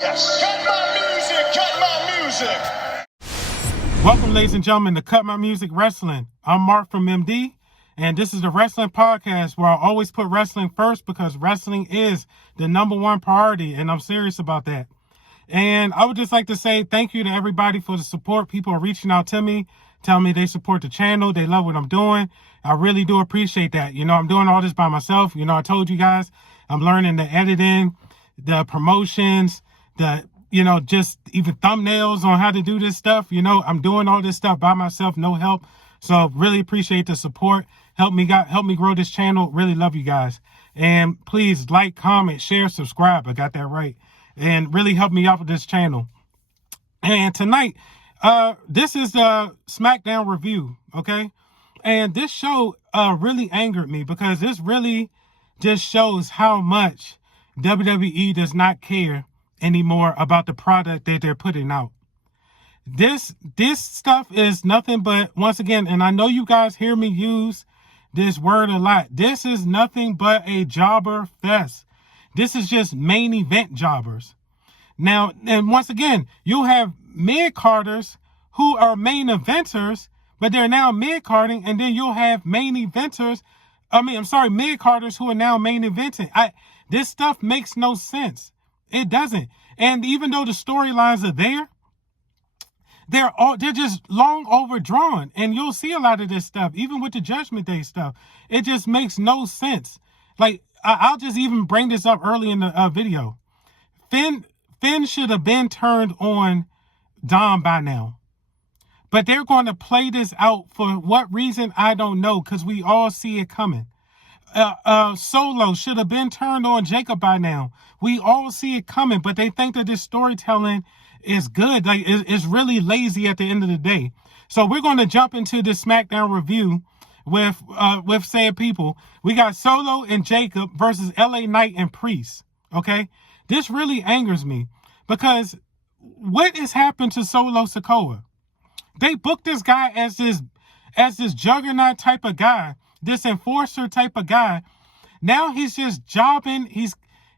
Yes. Cut my music. Welcome, ladies and gentlemen, to Cut My Music Wrestling. I'm Mark from MD, and this is the wrestling podcast where I always put wrestling first because wrestling is the #1 priority, and I'm serious about that. And I would just like to say thank you to everybody for the support. People are reaching out to me, telling me they support the channel, they love what I'm doing. I really do appreciate that. You know, I'm doing all this by myself. You know, I told you guys I'm learning the editing, the promotions, just even thumbnails on how to do this stuff. You know, I'm doing all this stuff by myself, no help. So really appreciate the support. Help me grow this channel. Really love you guys. And please like, comment, share, subscribe. I got that right. And really help me out with this channel. And tonight, this is the Smackdown review, okay? And this show really angered me because this really just shows how much WWE does not care anymore about the product that they're putting out. This stuff is nothing but, once again, and I know you guys hear me use this word a lot, this is nothing but a jobber fest. This is just main event jobbers. Now, and once again, you'll have mid-carders who are main eventers, but they're now mid-carding, and then you'll have mid-carders who are now main eventing. This stuff makes no sense. It doesn't. And even though the storylines are there, they're just long overdrawn. And you'll see a lot of this stuff, even with the Judgment Day stuff. It just makes no sense. Like, I'll just even bring this up early in the video. Finn should have been turned on Dom by now. But they're going to play this out for what reason, I don't know, because we all see it coming. Solo should have been turned on Jacob by now. We all see it coming, but they think that this storytelling is good. Like, it's really lazy at the end of the day. So we're going to jump into the SmackDown review with said people. We got Solo and Jacob versus LA Knight and Priest. Okay, this really angers me because what has happened to Solo Sikoa? They booked this guy as this juggernaut type of guy, this enforcer type of guy. Now he's just jobbing.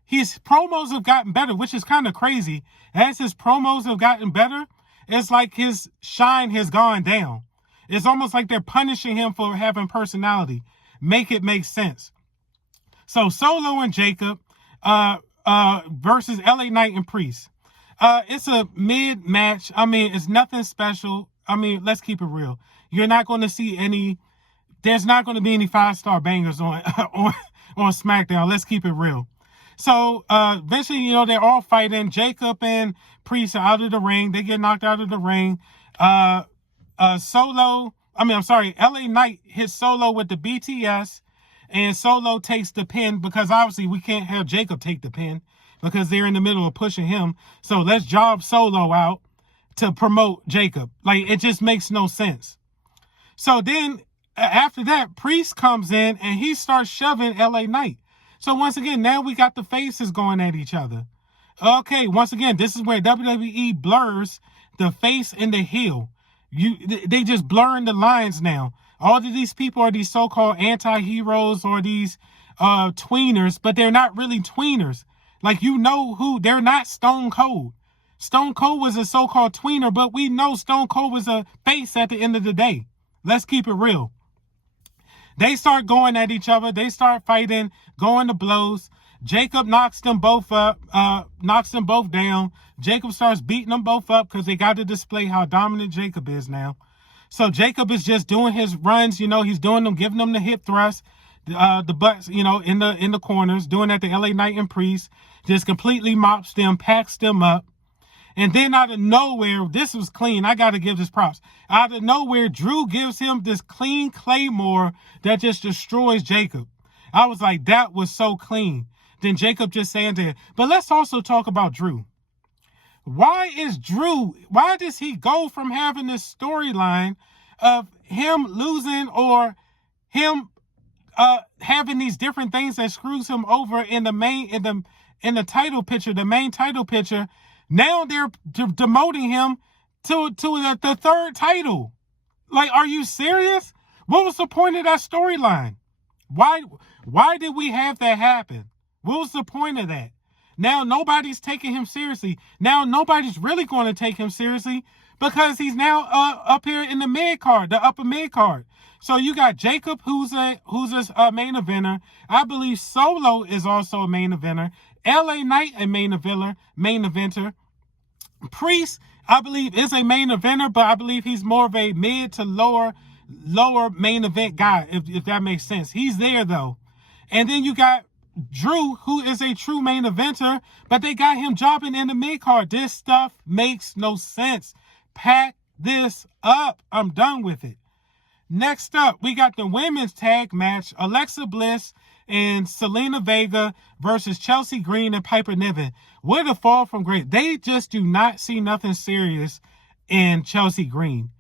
His promos have gotten better, which is kind of crazy. As his promos have gotten better, it's like his shine has gone down. It's almost like they're punishing him for having personality. Make it make sense. So Solo and Jacob versus LA Knight and Priest. It's a mid match. I mean, it's nothing special. I mean, let's keep it real. You're not going to see there's not going to be any 5-star bangers on SmackDown. Let's keep it real. So, eventually, you know, they're all fighting. Jacob and Priest are out of the ring. They get knocked out of the ring. LA Knight hits Solo with the BTS, and Solo takes the pin because obviously we can't have Jacob take the pin because they're in the middle of pushing him. So let's job Solo out to promote Jacob. Like, it just makes no sense. So then after that, Priest comes in and he starts shoving LA Knight. So once again, now we got the faces going at each other. Okay, once again, this is where WWE blurs the face and the heel. They just blurring the lines now. All of these people are these so-called anti-heroes or these tweeners, but they're not really tweeners. Like, you know who, they're not Stone Cold. Stone Cold was a so-called tweener, but we know Stone Cold was a face at the end of the day. Let's keep it real. They start going at each other. They start fighting, going to blows. Jacob knocks them both up, knocks them both down. Jacob starts beating them both up because they got to display how dominant Jacob is now. So Jacob is just doing his runs. You know, he's doing them, giving them the hip thrust, the butts, you know, in the corners, doing that to LA Knight and Priest. Just completely mops them, packs them up. And then out of nowhere, this was clean. I got to give this props. Out of nowhere, Drew gives him this clean claymore that just destroys Jacob. I was like, that was so clean. Then Jacob just saying to him, but let's also talk about Drew. Why does he go from having this storyline of him losing or him having these different things that screws him over in the title picture, the main title picture? Now they're demoting him to the third title. Like, are you serious? What was the point of that storyline? Why did we have that happen? What was the point of that? Now nobody's taking him seriously. Now nobody's really going to take him seriously because he's now up here in the mid card, the upper mid card. So you got Jacob, who's a main eventer. I believe Solo is also a main eventer. LA Knight, a main eventer. Priest, I believe, is a main eventer, but I believe he's more of a mid to lower main event guy, if that makes sense. He's there though. And then you got Drew, who is a true main eventer, but they got him jobbing in the mid card. This stuff makes no sense. Pack this up. I'm done with it. Next up, we got the women's tag match, Alexa Bliss and Selena Vega versus Chelsea Green and Piper Niven. What a fall from grace. They just do not see nothing serious in Chelsea Green.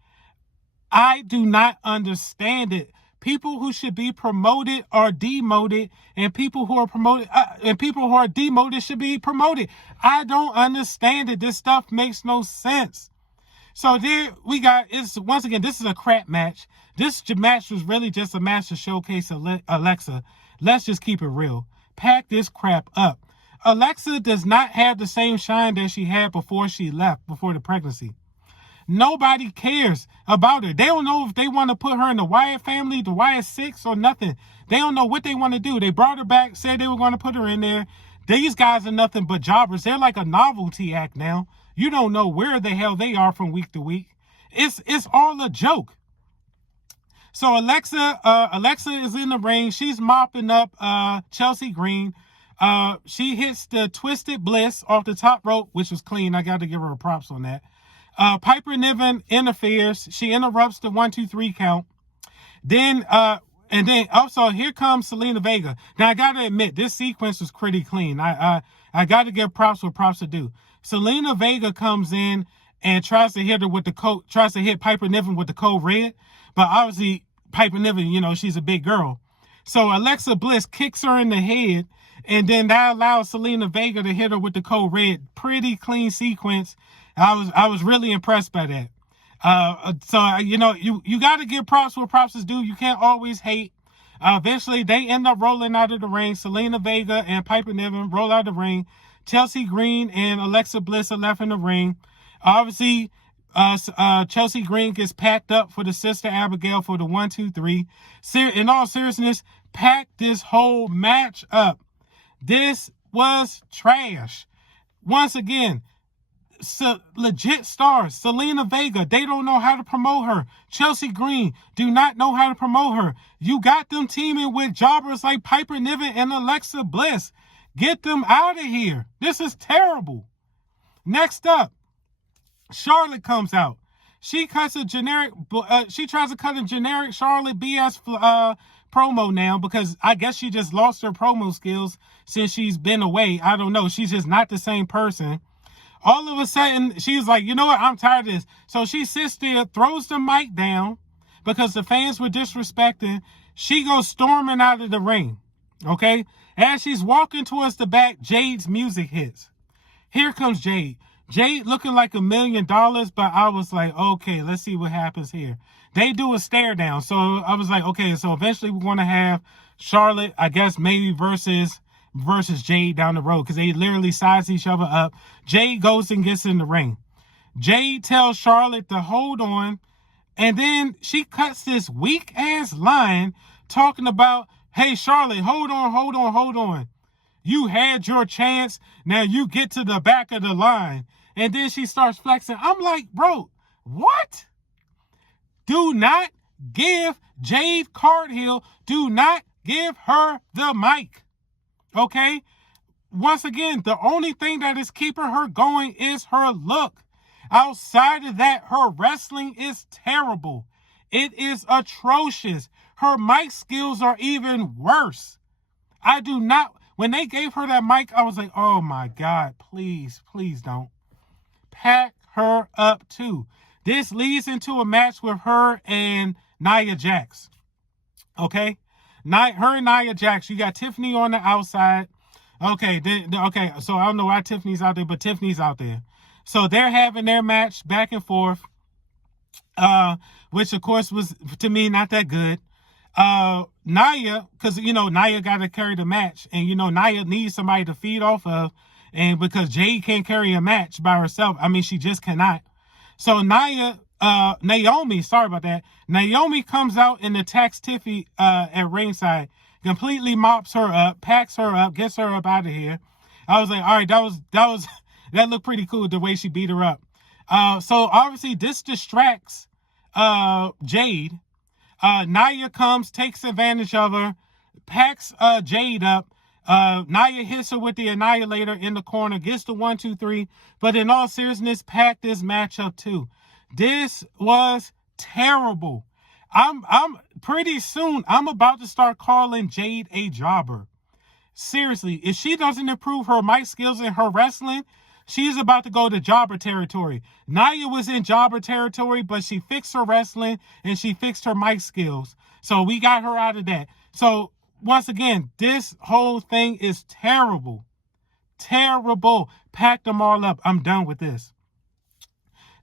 I do not understand it. People who should be promoted are demoted, and people who are promoted and people who are demoted should be promoted. I don't understand it. This stuff makes no sense. So there we got, once again, this is a crap match. This match was really just a match to showcase Alexa. Let's just keep it real. Pack this crap up. Alexa does not have the same shine that she had before she left, before the pregnancy. Nobody cares about her. They don't know if they want to put her in the Wyatt family, the Wyatt Six, or nothing. They don't know what they want to do. They brought her back, said they were going to put her in there. These guys are nothing but jobbers. They're like a novelty act now. You don't know where the hell they are from week to week. It's all a joke. So Alexa is in the ring. She's mopping up Chelsea Green. She hits the Twisted Bliss off the top rope, which was clean. I got to give her props on that. Piper Niven interferes. She interrupts the 1, 2, 3 count. Then also here comes Selena Vega. Now I gotta admit, this sequence was pretty clean. I gotta give props what props to do. Selena Vega comes in and tries to hit Piper Niven with the code red, but obviously Piper Niven, she's a big girl. So Alexa Bliss kicks her in the head, and then that allows Selena Vega to hit her with the code red. Pretty clean sequence. I was really impressed by that. So you got to give props where props is due. You can't always hate. Eventually, they end up rolling out of the ring. Selena Vega and Piper Niven roll out of the ring. Chelsea Green and Alexa Bliss are left in the ring. Obviously, Chelsea Green gets packed up for the Sister Abigail for the 1, 2, 3. In all seriousness, pack this whole match up. This was trash. Once again, legit stars. Selena Vega, they don't know how to promote her. Chelsea Green do not know how to promote her. You got them teaming with jobbers like Piper Niven and Alexa Bliss. Get them out of here. This is terrible. Next up, Charlotte comes out. She tries to cut a generic Charlotte BS promo now, because I guess she just lost her promo skills since she's been away. I don't know. She's just not the same person. All of a sudden, she's like, you know what? I'm tired of this. So she sits there, throws the mic down because the fans were disrespecting. She goes storming out of the ring. Okay? As she's walking towards the back, Jade's music hits. Here comes Jade. Jade looking like $1 million, but I was like, okay, let's see what happens here. They do a stare down. So I was like, okay, so eventually we're going to have Charlotte, I guess, maybe versus Jade down the road, because they literally size each other up. Jade goes and gets in the ring. Jade tells Charlotte to hold on, and then she cuts this weak-ass line talking about, hey, Charlotte, hold on. You had your chance. Now you get to the back of the line. And then she starts flexing. I'm like, bro, what? Do not give Jade Cargill, do not give her the mic. Okay? Once again, the only thing that is keeping her going is her look. Outside of that, her wrestling is terrible. It is atrocious. Her mic skills are even worse. When they gave her that mic, I was like, oh my God, please don't. Pack her up too. This leads into a match with her and Nia Jax. Okay? Her and Nia Jax. You got Tiffany on the outside. Okay, so I don't know why Tiffany's out there, but Tiffany's out there. So they're having their match back and forth, which of course was, to me, not that good. Nia, because, Nia got to carry the match, and, Nia needs somebody to feed off of, And because Jade can't carry a match by herself, I mean, she just cannot. So Naomi, sorry about that. Naomi comes out and attacks Tiffy at ringside, completely mops her up, packs her up, gets her up out of here. I was like, all right, that looked pretty cool the way she beat her up. So obviously this distracts Jade. Nia comes, takes advantage of her, packs Jade up. Nia hits her with the Annihilator in the corner, gets the 1, 2, 3. But in all seriousness, pack this match up too. This was terrible. I'm pretty soon I'm about to start calling Jade a jobber. Seriously, if she doesn't improve her mic skills and her wrestling, she's about to go to jobber territory. Nia was in jobber territory, but she fixed her wrestling and she fixed her mic skills. So we got her out of that. So once again, this whole thing is terrible. Terrible. Pack them all up. I'm done with this.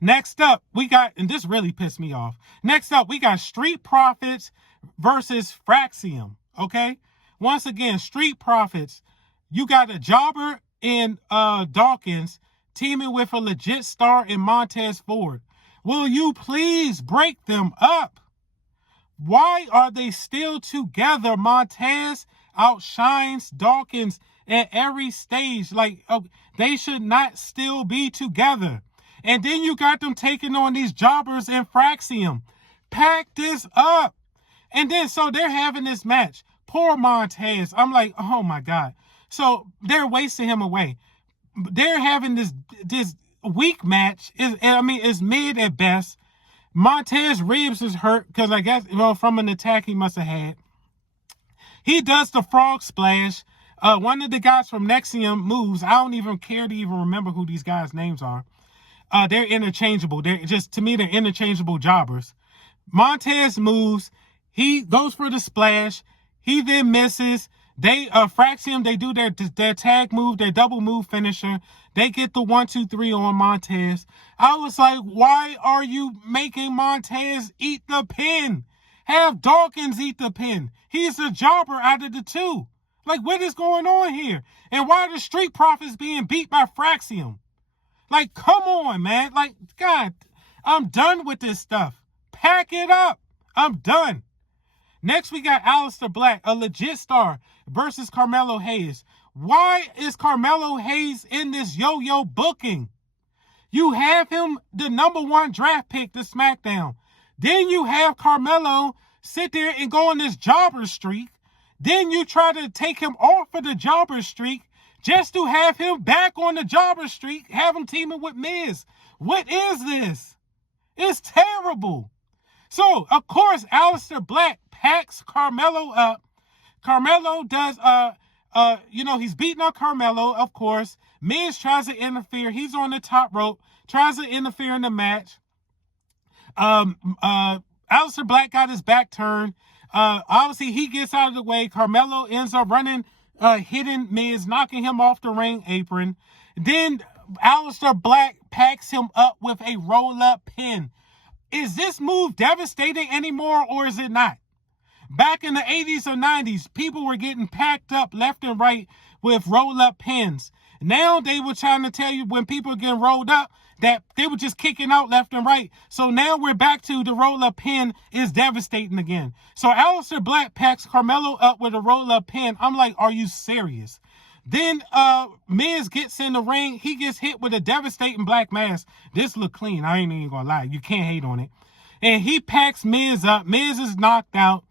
Next up, we got, and this really pissed me off. Next up, we got Street Profits versus Fraxium. Okay? Once again, Street Profits. You got a jobber in Dawkins teaming with a legit star in Montez Ford. Will you please break them up? Why are they still together? Montez outshines Dawkins at every stage. Like, they should not still be together. And then you got them taking on these jobbers in Fraxium. Pack this up. And then, so they're having this match. Poor Montez. I'm like, oh my God. So they're wasting him away. They're having this weak match. It's mid at best. Montez ribs is hurt because I guess, from an attack he must have had. He does the frog splash. One of the guys from Nexium moves. I don't even care to even remember who these guys' names are. They're interchangeable. To me, they're interchangeable jobbers. Montez moves. He goes for the splash. He then misses. They Fraxium, they do their tag move, their double move finisher. They get the 1, 2, 3 on Montez. I was like, why are you making Montez eat the pin? Have Dawkins eat the pin. He's the jobber out of the two. Like, what is going on here? And why are the Street Profits being beat by Fraxium? Like, come on, man. Like, God, I'm done with this stuff. Pack it up. I'm done. Next, we got Aleister Black, a legit star, versus Carmelo Hayes. Why is Carmelo Hayes in this yo-yo booking? You have him the #1 draft pick to Smackdown. Then you have Carmelo sit there and go on this jobber streak. Then you try to take him off of the jobber streak just to have him back on the jobber streak, have him teaming with Miz. What is this? It's terrible. So, of course, Aleister Black packs Carmelo up. Carmelo does, he's beating on Carmelo, of course. Miz tries to interfere. He's on the top rope, tries to interfere in the match. Aleister Black got his back turned. Obviously, he gets out of the way. Carmelo ends up running, hitting Miz, knocking him off the ring apron. Then Aleister Black packs him up with a roll-up pin. Is this move devastating anymore, or is it not? Back in the 80s or 90s, people were getting packed up left and right with roll-up pins. Now they were trying to tell you when people get rolled up that they were just kicking out left and right. So now we're back to the roll-up pin is devastating again. So Aleister Black packs Carmelo up with a roll-up pin. I'm like, are you serious? Then Miz gets in the ring. He gets hit with a devastating black mass. This look clean. I ain't even gonna lie. You can't hate on it. And he packs Miz up. Miz is knocked out.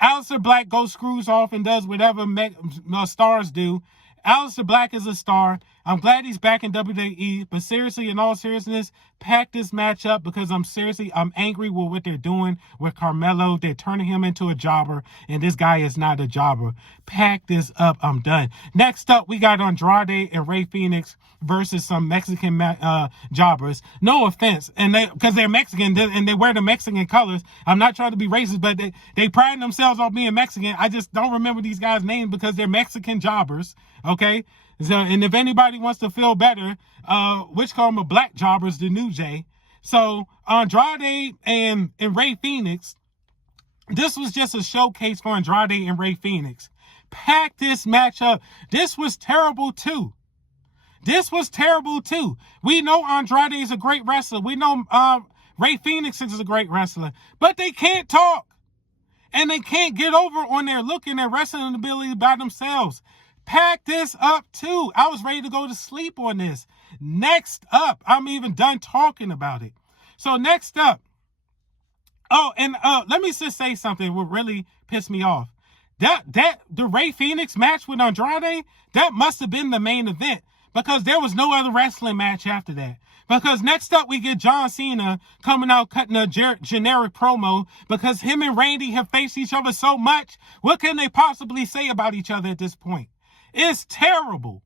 Aleister Black goes screws off and does whatever stars do. Aleister Black is a star. I'm glad he's back in WWE, but seriously, in all seriousness, pack this match up because I'm angry with what they're doing with Carmelo. They're turning him into a jobber, and this guy is not a jobber. Pack this up. I'm done. Next up, we got Andrade and Rey Fenix versus some Mexican jobbers. No offense, and because they're Mexican and they wear the Mexican colors. I'm not trying to be racist, but they pride themselves on being Mexican. I just don't remember these guys' names because they're Mexican jobbers. Okay. So, and if anybody wants to feel better, which call them a black jobbers, the New Jay. So Andrade and Rey Fenix, this was just a showcase for Andrade and Rey Fenix. Pack this match up. This was terrible too. This was terrible too. We know Andrade is a great wrestler. We know Ray Phoenix is a great wrestler, but they can't talk. And they can't get over on their look and their wrestling ability by themselves. Pack this up too. I was ready to go to sleep on this. Next up, I'm even done talking about it. So next up, let me just say something that would really piss me off. The Ray Phoenix match with Andrade, that must have been the main event, because there was no other wrestling match after that. Because next up, we get John Cena coming out cutting a generic promo because him and Randy have faced each other so much. What can they possibly say about each other at this point? It's terrible.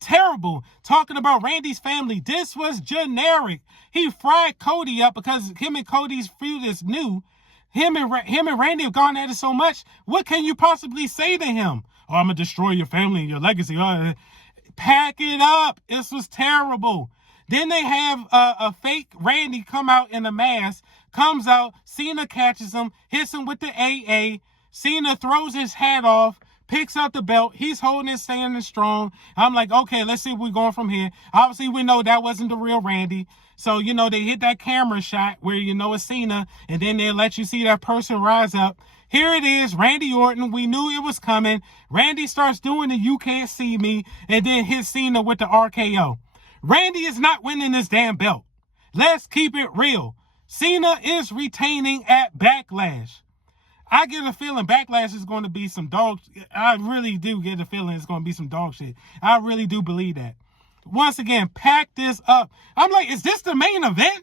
Terrible. Talking about Randy's family. This was generic. He fried Cody up because him and Cody's feud is new. Him and Randy have gone at it so much. What can you possibly say to him? Oh, I'm going to destroy your family and your legacy. Pack it up. This was terrible. Then they have a fake Randy come out in a mask, comes out, Cena catches him, hits him with the AA. Cena throws his hat off, picks up the belt. He's holding it, standing strong. I'm like, okay, let's see where we're going from here. Obviously, we know that wasn't the real Randy. So, they hit that camera shot where it's Cena, and then they let you see that person rise up. Here it is, Randy Orton. We knew it was coming. Randy starts doing the You Can't See Me, and then hits Cena with the RKO. Randy is not winning this damn belt. Let's keep it real. Cena is retaining at Backlash. I get a feeling Backlash is going to be some dog. I really do get a feeling it's going to be some dog shit. I really do believe that. Once again, pack this up. I'm like, is this the main event?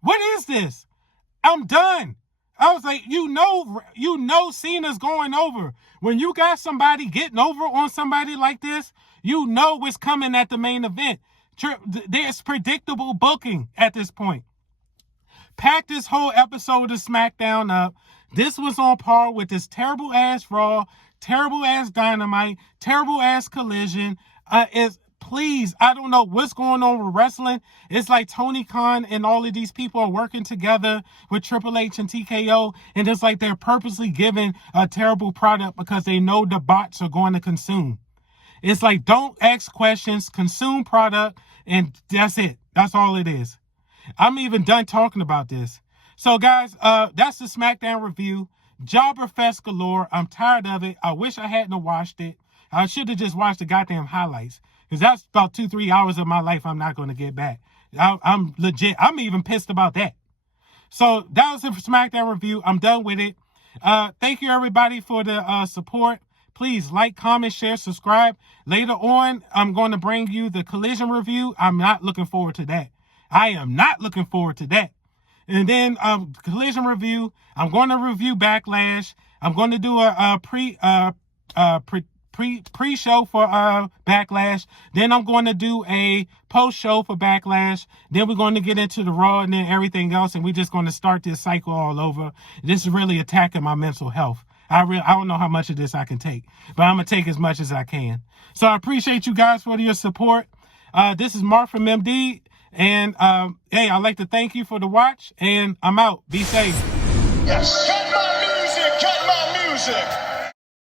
What is this? I'm done. I was like, you know Cena's going over. When you got somebody getting over on somebody like this, you know what's coming at the main event. There's predictable booking at this point. Pack this whole episode of Smackdown up. This was on par with this terrible ass Raw, terrible ass Dynamite, terrible ass Collision. Please, I don't know what's going on with wrestling. It's like Tony Khan and all of these people are working together with Triple H and TKO, and it's like they're purposely giving a terrible product because they know the bots are going to consume. It's like, don't ask questions, consume product, and that's it. That's all it is. I'm even done talking about this. So, guys, that's the SmackDown review. Jobber Fest galore. I'm tired of it. I wish I hadn't watched it. I should have just watched the goddamn highlights, because that's about 2-3 hours of my life I'm not going to get back. I'm legit. I'm even pissed about that. So, that was the SmackDown review. I'm done with it. Thank you, everybody, for the support. Please like, comment, share, subscribe. Later on, I'm going to bring you the Collision review. I'm not looking forward to that. I am not looking forward to that. And then Collision review. I'm going to review Backlash. I'm going to do a pre-show for Backlash. Then I'm going to do a post-show for Backlash. Then we're going to get into the Raw and then everything else. And we're just going to start this cycle all over. This is really attacking my mental health. I don't know how much of this I can take, but I'm going to take as much as I can. So I appreciate you guys for your support. This is Mark from MD. And, hey, I'd like to thank you for the watch, and I'm out. Be safe. Yes. Cut my music! Cut my music!